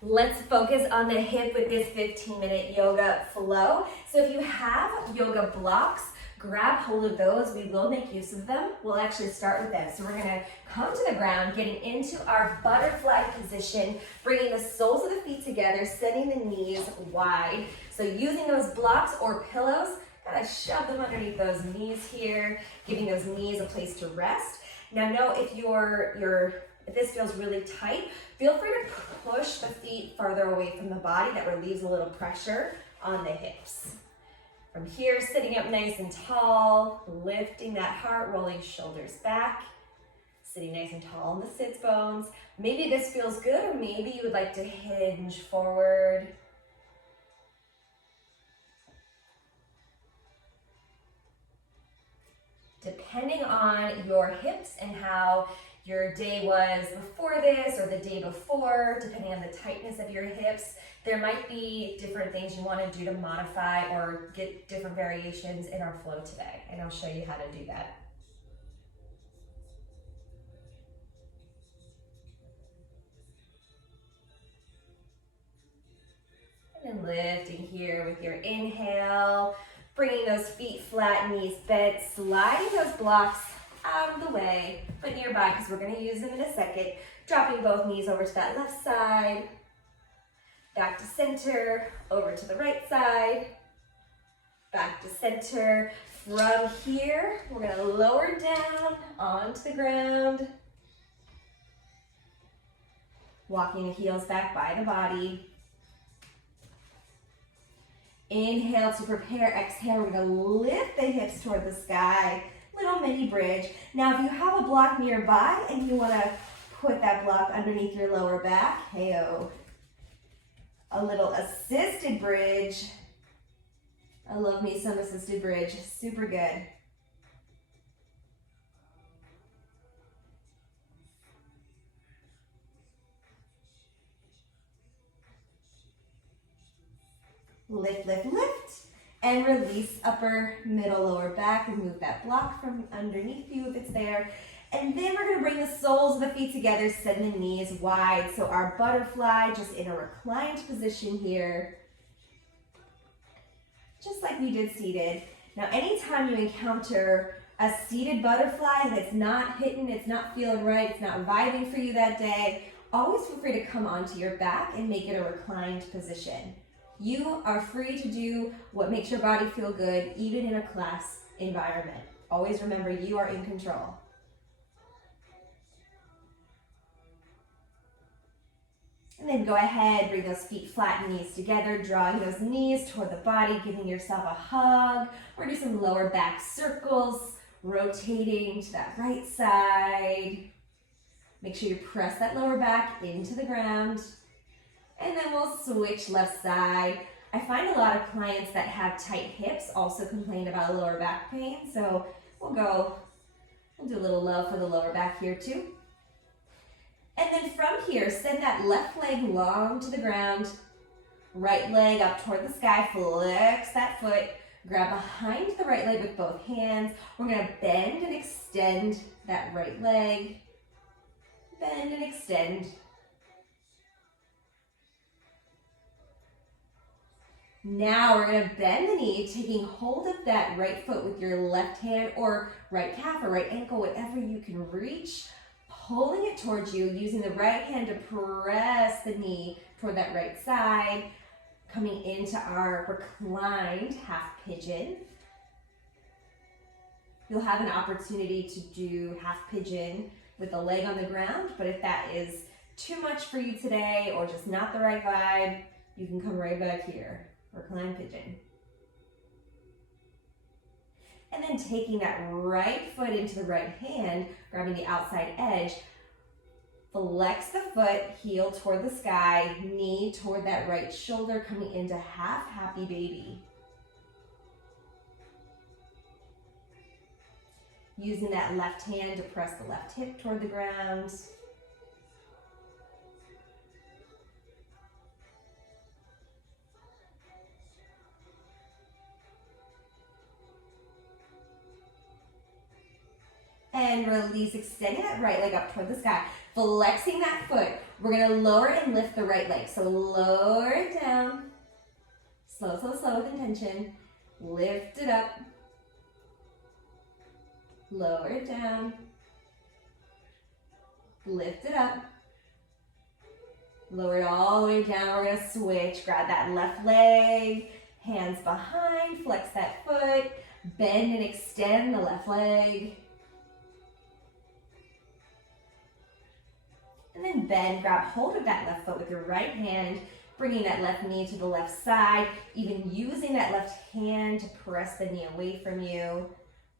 Let's focus on the hip with this 15-minute yoga flow. So if you have yoga blocks, grab hold of those. We will make use of them. We'll actually start with them. So we're gonna come to the ground, getting into our butterfly position, bringing the soles of the feet together, setting the knees wide. So using those blocks or pillows, gotta shove them underneath those knees here, giving those knees a place to rest. Now know if if this feels really tight, feel free to push the feet farther away from the body. That relieves a little pressure on the hips. From here, sitting up nice and tall, lifting that heart, rolling shoulders back, sitting nice and tall on the sits bones. Maybe this feels good, or maybe you would like to hinge forward. Depending on your hips and how your day was before this or the day before, depending on the tightness of your hips, there might be different things you want to do to modify or get different variations in our flow today, and I'll show you how to do that. And then lifting here with your inhale, bringing those feet flat, knees bent, sliding those blocks out of the way, but nearby because we're going to use them in a second. Dropping both knees over to that left side, back to center, over to the right side, back to center. From here, we're going to lower down onto the ground, walking the heels back by the body. Inhale to prepare, exhale, we're gonna lift the hips toward the sky, little mini bridge. Now if you have a block nearby and you wanna put that block underneath your lower back, hey-oh. A little assisted bridge. I love me some assisted bridge, super good. Lift, lift, lift, and release upper, middle, lower back. Remove that block from underneath you if it's there. And then we're gonna bring the soles of the feet together, send the knees wide. So our butterfly, just in a reclined position here, just like we did seated. Now, anytime you encounter a seated butterfly and it's not hitting, it's not feeling right, it's not vibing for you that day, always feel free to come onto your back and make it a reclined position. You are free to do what makes your body feel good, even in a class environment. Always remember, you are in control. And then go ahead, bring those feet flat, knees together, drawing those knees toward the body, giving yourself a hug, or do some lower back circles, rotating to that right side. Make sure you press that lower back into the ground. And then we'll switch left side. I find a lot of clients that have tight hips also complain about lower back pain. So we'll do a little love for the lower back here too. And then from here, send that left leg long to the ground, right leg up toward the sky, flex that foot, grab behind the right leg with both hands. We're gonna bend and extend that right leg. Bend and extend. Now we're gonna bend the knee, taking hold of that right foot with your left hand or right calf or right ankle, whatever you can reach, pulling it towards you, using the right hand to press the knee toward that right side, coming into our reclined half pigeon. You'll have an opportunity to do half pigeon with the leg on the ground, but if that is too much for you today or just not the right vibe, you can come right back here. Reclined pigeon. And then taking that right foot into the right hand, grabbing the outside edge, flex the foot, heel toward the sky, knee toward that right shoulder, coming into half happy baby. Using that left hand to press the left hip toward the ground. And release, extending that right leg up toward the sky. flexing that foot. We're gonna lower and lift the right leg. So lower it down. Slow, slow, slow with intention. Lift it up. Lower it down. Lift it up. Lower it all the way down. We're gonna switch. Grab that left leg. Hands behind. Flex that foot. Bend and extend the left leg. And then bend, grab hold of that left foot with your right hand, bringing that left knee to the left side, even using that left hand to press the knee away from you,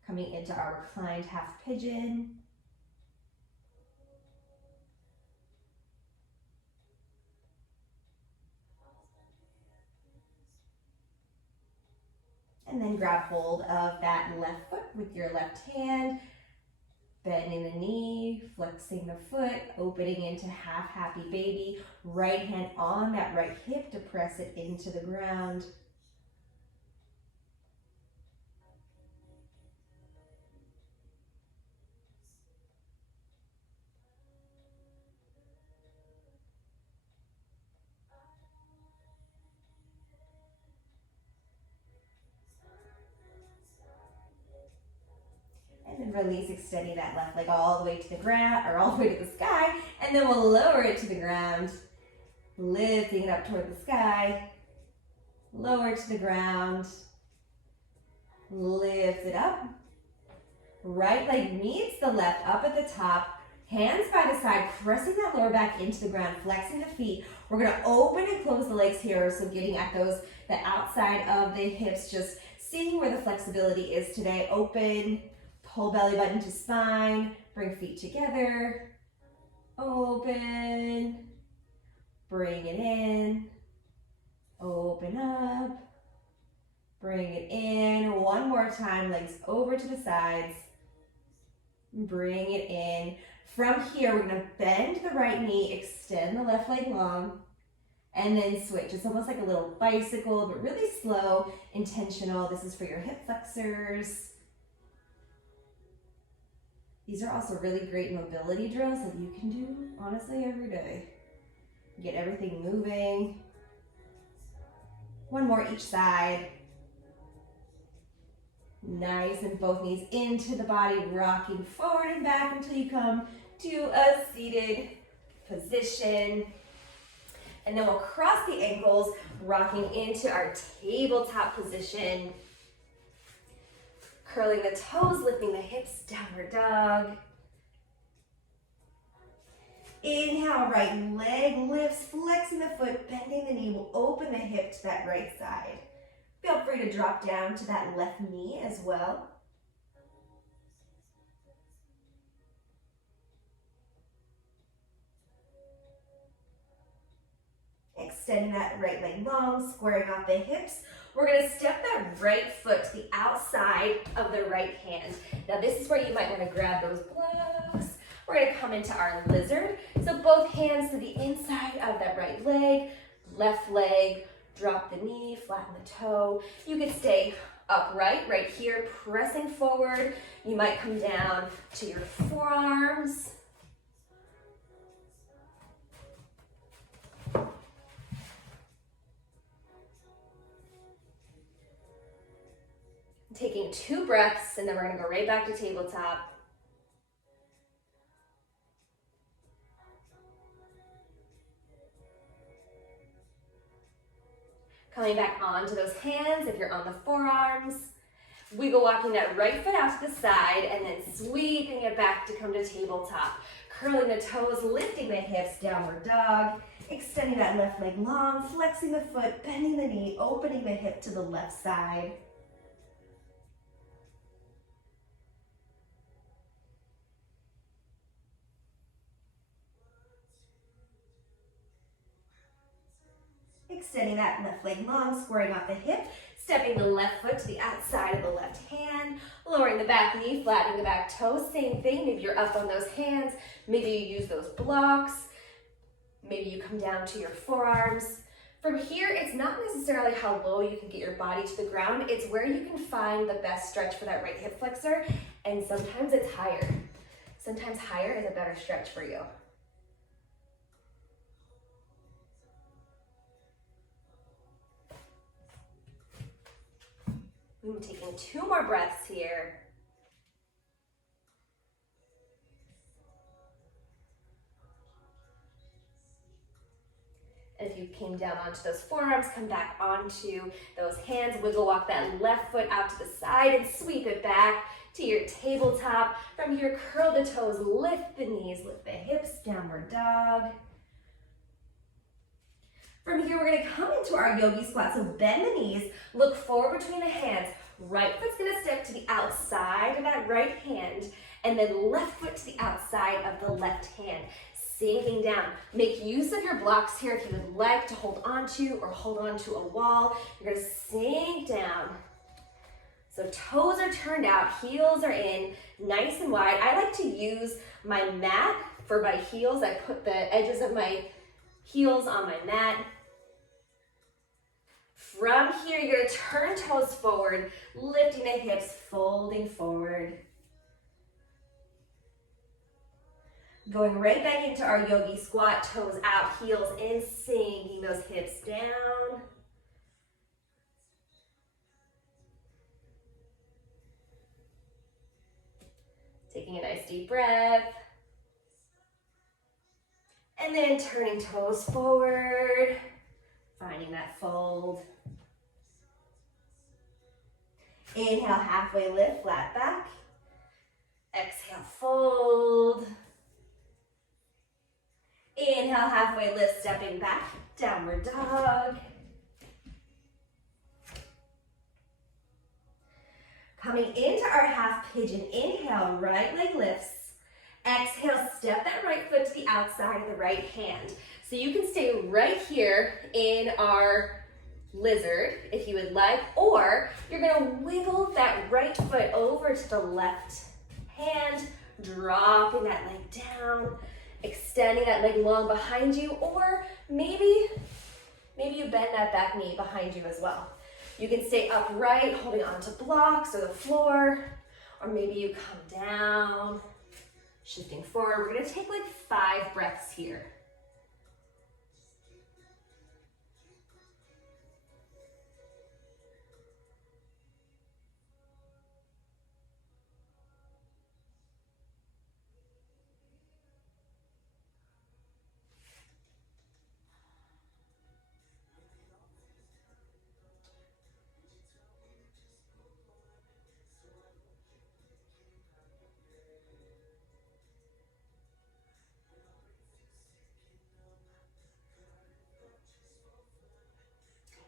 coming into our reclined half pigeon. And then grab hold of that left foot with your left hand, bending the knee, flexing the foot, opening into half happy baby. Right hand on that right hip to press it into the ground. And then release, extending that left leg all the way to the ground, or all the way to the sky, and then we'll lower it to the ground, lifting it up toward the sky, lower to the ground, lift it up. Right leg meets the left up at the top, hands by the side, pressing that lower back into the ground, flexing the feet. We're gonna open and close the legs here, so getting at the outside of the hips, just seeing where the flexibility is today. Open, pull belly button to spine, bring feet together, open, bring it in, open up, bring it in. One more time, legs over to the sides, bring it in. From here, we're gonna bend the right knee, extend the left leg long, and then switch. It's almost like a little bicycle, but really slow, intentional. This is for your hip flexors. These are also really great mobility drills that you can do, honestly, every day. Get everything moving. One more each side. Nice, and both knees into the body, rocking forward and back until you come to a seated position. And then we'll cross the ankles, rocking into our tabletop position. Curling the toes, lifting the hips, downward dog. Inhale, right leg lifts, flexing the foot, bending the knee. We'll open the hip to that right side. Feel free to drop down to that left knee as well. Extending that right leg long, squaring off the hips. We're gonna step that right foot to the outside of the right hand. Now this is where you might wanna grab those blocks. We're gonna come into our lizard. So both hands to the inside of that right leg, left leg, drop the knee, flatten the toe. You could stay upright right here, pressing forward. You might come down to your forearms. Taking 2 breaths, and then we're gonna go right back to tabletop. Coming back onto those hands if you're on the forearms. Wiggle walking that right foot out to the side, and then sweeping it back to come to tabletop. Curling the toes, lifting the hips, downward dog. Extending that left leg long, flexing the foot, bending the knee, opening the hip to the left side. Extending that left leg long, squaring off the hip, stepping the left foot to the outside of the left hand, lowering the back knee, flattening the back toe. Same thing, maybe you're up on those hands, maybe you use those blocks, maybe you come down to your forearms. From here, it's not necessarily how low you can get your body to the ground, it's where you can find the best stretch for that right hip flexor, and sometimes it's higher. Sometimes higher is a better stretch for you. I'm taking 2 more breaths here. And if you came down onto those forearms, come back onto those hands. Wiggle walk that left foot out to the side and sweep it back to your tabletop. From here, curl the toes, lift the knees, lift the hips, downward dog. From here, we're gonna come into our yogi squat. So bend the knees, look forward between the hands. Right foot's gonna step to the outside of that right hand, and then left foot to the outside of the left hand. Sinking down. Make use of your blocks here if you would like to hold onto or hold onto a wall. You're gonna sink down. So toes are turned out, heels are in, nice and wide. I like to use my mat for my heels. I put the edges of my heels on my mat. From here, you're gonna turn toes forward, lifting the hips, folding forward. Going right back into our yogi squat, toes out, heels in, sinking those hips down. Taking a nice deep breath. And then turning toes forward, finding that fold. Inhale, halfway lift, flat back. Exhale, fold. Inhale, halfway lift, stepping back, downward dog. Coming into our half pigeon, inhale, right leg lifts. Exhale, step that right foot to the outside of the right hand. So you can stay right here in our lizard if you would like, or you're gonna wiggle that right foot over to the left hand, dropping that leg down, extending that leg long behind you, or maybe you bend that back knee behind you as well. You can stay upright, holding onto blocks or the floor, or maybe you come down, shifting forward. We're gonna take like 5 breaths here.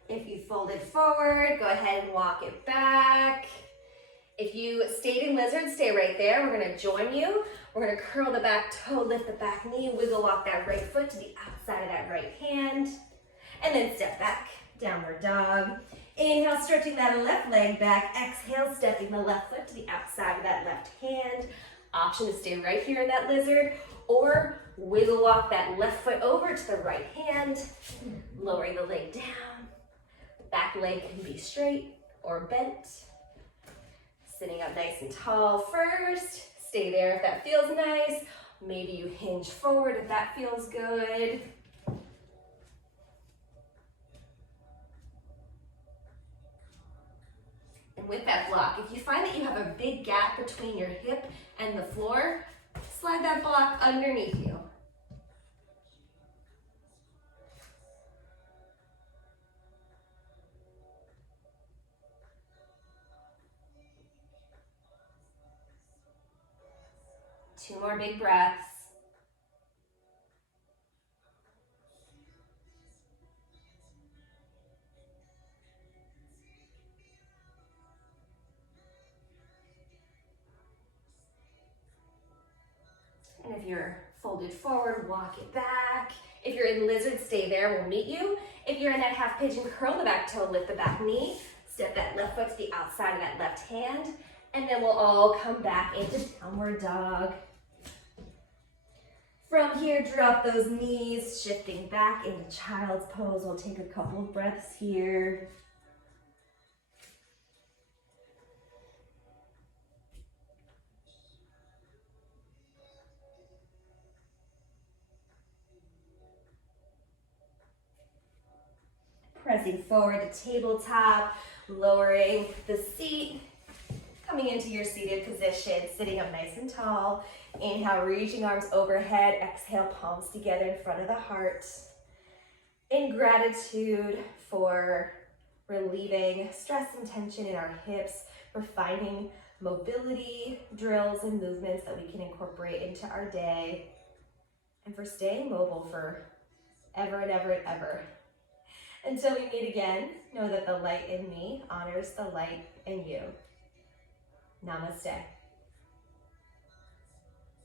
If you folded forward, go ahead and walk it back. If you stayed in lizard, stay right there. We're gonna join you. We're gonna curl the back toe, lift the back knee, wiggle walk that right foot to the outside of that right hand, and then step back, downward dog. Inhale, stretching that left leg back. Exhale, stepping the left foot to the outside of that left hand. Option to stay right here in that lizard, or wiggle walk that left foot over to the right hand, lowering the leg down. Back leg can be straight or bent. Sitting up nice and tall first. Stay there if that feels nice. Maybe you hinge forward if that feels good. And with that block, if you find that you have a big gap between your hip and the floor, slide that block underneath you. Two more big breaths. And if you're folded forward, walk it back. If you're in lizard, stay there, we'll meet you. If you're in that half pigeon, curl the back toe, lift the back knee, step that left foot to the outside of that left hand, and then we'll all come back into downward dog. From here, drop those knees, shifting back into child's pose. We'll take a couple of breaths here. pressing forward to tabletop, lowering the seat, coming into your seated position, sitting up nice and tall. Inhale, reaching arms overhead. Exhale, palms together in front of the heart. In gratitude for relieving stress and tension in our hips, for finding mobility drills and movements that we can incorporate into our day, and for staying mobile for ever and ever and ever. Until we meet again, know that the light in me honors the light in you. Namaste.